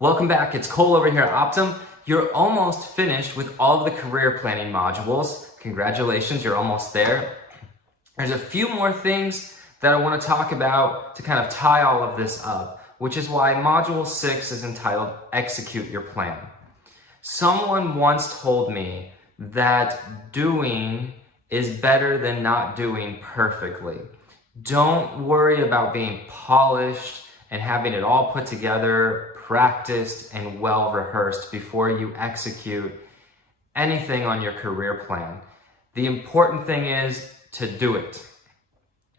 Welcome back, it's Cole over here at Optum. You're almost finished with all of the career planning modules. Congratulations, you're almost there. There's a few more things that I want to talk about to kind of tie all of this up, which is why Module 6 is entitled Execute Your Plan. Someone once told me that doing is better than not doing perfectly. Don't worry about being polished and having it all put together, practiced, and well rehearsed before you execute anything on your career plan. The important thing is to do it.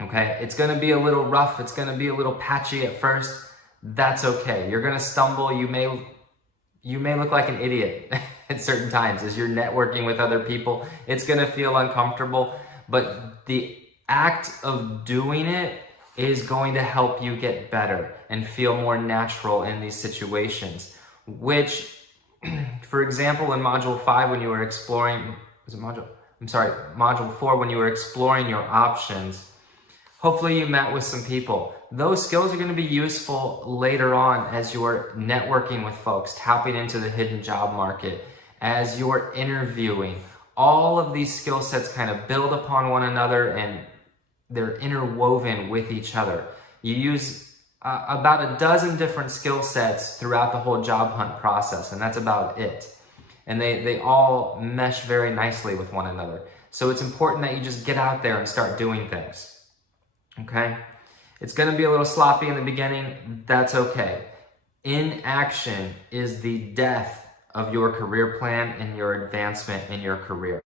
Okay? It's going to be a little rough, it's going to be a little patchy at first. That's okay. You're going to stumble, you may look like an idiot at certain times as you're networking with other people. It's going to feel uncomfortable, but the act of doing it is going to help you get better and feel more natural in these situations. Which, for example, in Module 5 when you were exploring, Module 4 when you were exploring your options, hopefully you met with some people. Those skills are going to be useful later on as you're networking with folks, tapping into the hidden job market, as you're interviewing. All of these skill sets kind of build upon one another and they're interwoven with each other. You use about a dozen different skill sets throughout the whole job hunt process, and that's about it. And they all mesh very nicely with one another. So it's important that you just get out there and start doing things. Okay? It's going to be a little sloppy in the beginning. That's okay. Inaction is the death of your career plan and your advancement in your career.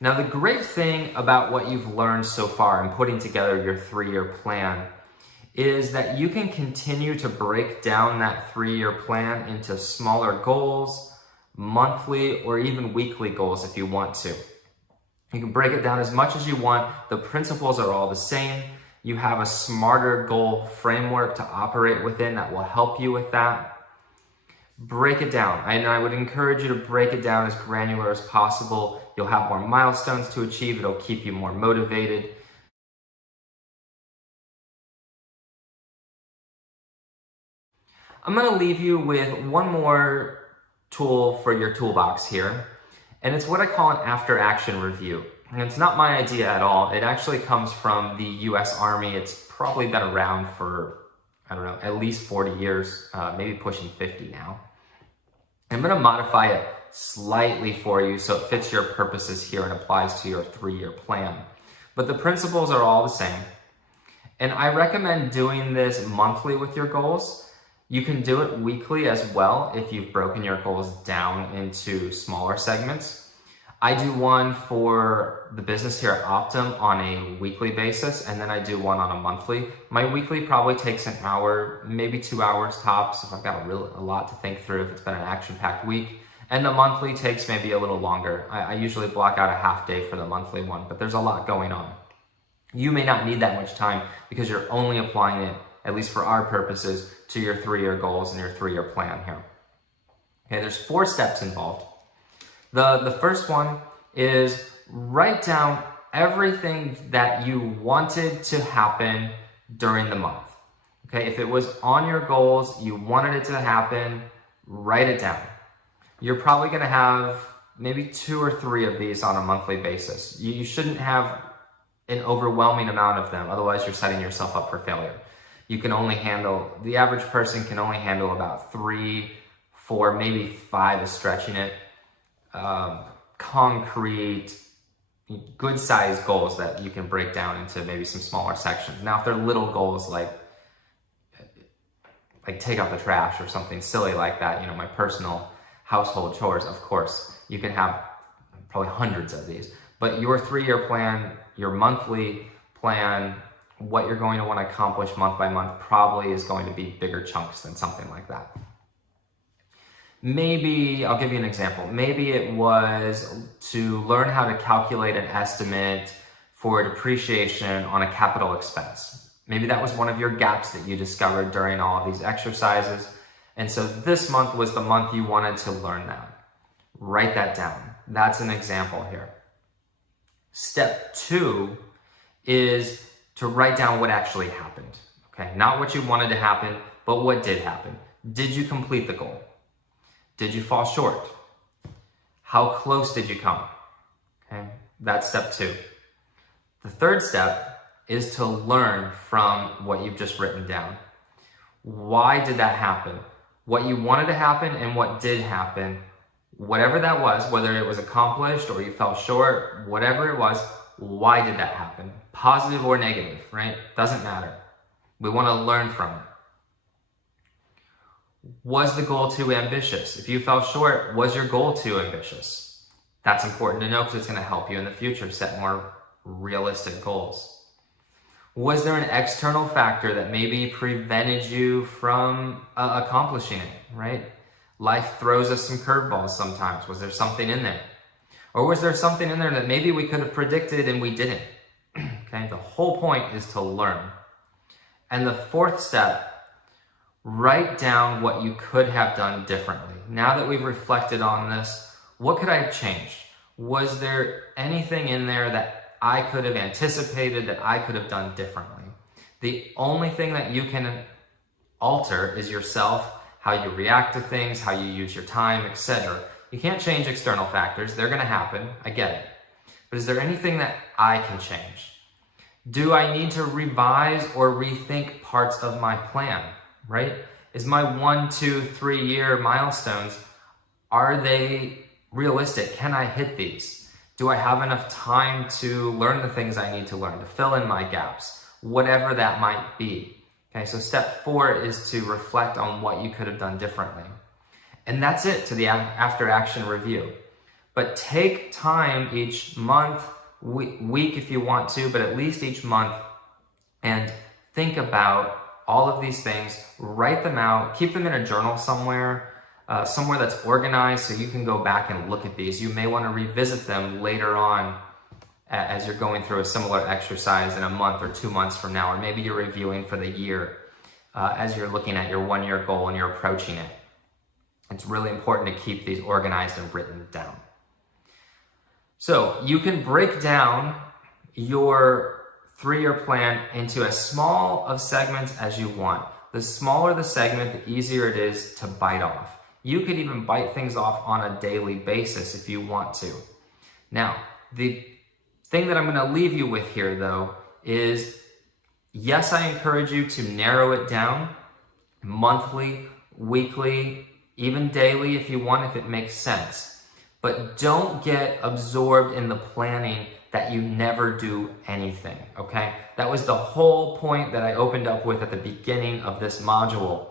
Now, the great thing about what you've learned so far in putting together your 3-year plan is that you can continue to break down that 3-year plan into smaller goals, monthly or even weekly goals if you want to. You can break it down as much as you want. The principles are all the same. You have a smarter goal framework to operate within that will help you with that. Break it down. And I would encourage you to break it down as granular as possible. You'll have more milestones to achieve. It'll keep you more motivated. I'm going to leave you with one more tool for your toolbox here, and it's what I call an after-action review. And it's not my idea at all. It actually comes from the U.S. Army. It's probably been around for, I don't know, at least 40 years, maybe pushing 50 now. I'm going to modify it slightly for you so it fits your purposes here and applies to your 3-year plan. But the principles are all the same. And I recommend doing this monthly with your goals. You can do it weekly as well if you've broken your goals down into smaller segments. I do one for the business here at Optum on a weekly basis, and then I do one on a monthly. My weekly probably takes an hour, maybe 2 hours tops if I've got a lot to think through, if it's been an action-packed week. And the monthly takes maybe a little longer. I usually block out a half day for the monthly one, but there's a lot going on. You may not need that much time because you're only applying it, at least for our purposes, to your 3-year goals and your 3-year plan here. Okay, there's 4 steps involved. The first one is write down everything that you wanted to happen during the month. Okay, if it was on your goals, you wanted it to happen, write it down. You're probably going to have maybe 2 or 3 of these on a monthly basis. You shouldn't have an overwhelming amount of them, otherwise you're setting yourself up for failure. The average person can only handle about 3, 4, maybe 5 is stretching it. Concrete, good-sized goals that you can break down into maybe some smaller sections. Now, if they're little goals like take out the trash or something silly like that, my personal household chores, of course, you can have probably hundreds of these. But your 3-year plan, your monthly plan, what you're going to want to accomplish month by month probably is going to be bigger chunks than something like that. Maybe, I'll give you an example. Maybe it was to learn how to calculate an estimate for depreciation on a capital expense. Maybe that was one of your gaps that you discovered during all of these exercises. And so this month was the month you wanted to learn that. Write that down. That's an example here. Step 2 is to write down what actually happened. Okay, not what you wanted to happen, but what did happen. Did you complete the goal? Did you fall short? How close did you come? Okay, that's step 2. The third step is to learn from what you've just written down. Why did that happen? What you wanted to happen and what did happen, whatever that was, whether it was accomplished or you fell short, whatever it was, why did that happen? Positive or negative, right? Doesn't matter. We want to learn from it. Was the goal too ambitious? If you fell short, was your goal too ambitious? That's important to know because it's going to help you in the future set more realistic goals. Was there an external factor that maybe prevented you from accomplishing it, right? Life throws us some curveballs sometimes. Was there something in there? Or was there something in there that maybe we could have predicted and we didn't? Okay, the whole point is to learn. And the fourth step, write down what you could have done differently. Now that we've reflected on this, what could I have changed? Was there anything in there that I could have anticipated that I could have done differently? The only thing that you can alter is yourself, how you react to things, how you use your time, etc. You can't change external factors. They're going to happen. I get it. But is there anything that I can change? Do I need to revise or rethink parts of my plan, right? Is my 1, 2, 3 year milestones, are they realistic? Can I hit these? Do I have enough time to learn the things I need to learn, to fill in my gaps, whatever that might be? Okay, so step 4 is to reflect on what you could have done differently. And that's it to the after action review. But take time each month, week if you want to, but at least each month, and think about all of these things, write them out, keep them in a journal somewhere that's organized so you can go back and look at these. You may want to revisit them later on as you're going through a similar exercise in a month or 2 months from now, or maybe you're reviewing for the year as you're looking at your 1-year goal and you're approaching it. It's really important to keep these organized and written down. So you can break down your 3-year plan into as small of segments as you want. The smaller the segment, the easier it is to bite off. You could even bite things off on a daily basis if you want to. Now, the thing that I'm going to leave you with here, though, is yes, I encourage you to narrow it down monthly, weekly, even daily if you want, if it makes sense. But don't get absorbed in the planning that you never do anything, okay? That was the whole point that I opened up with at the beginning of this module,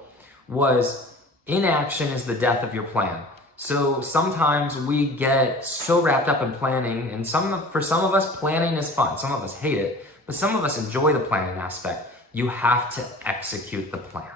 was inaction is the death of your plan. So sometimes we get so wrapped up in planning, and for some of us, planning is fun. Some of us hate it, but some of us enjoy the planning aspect. You have to execute the plan.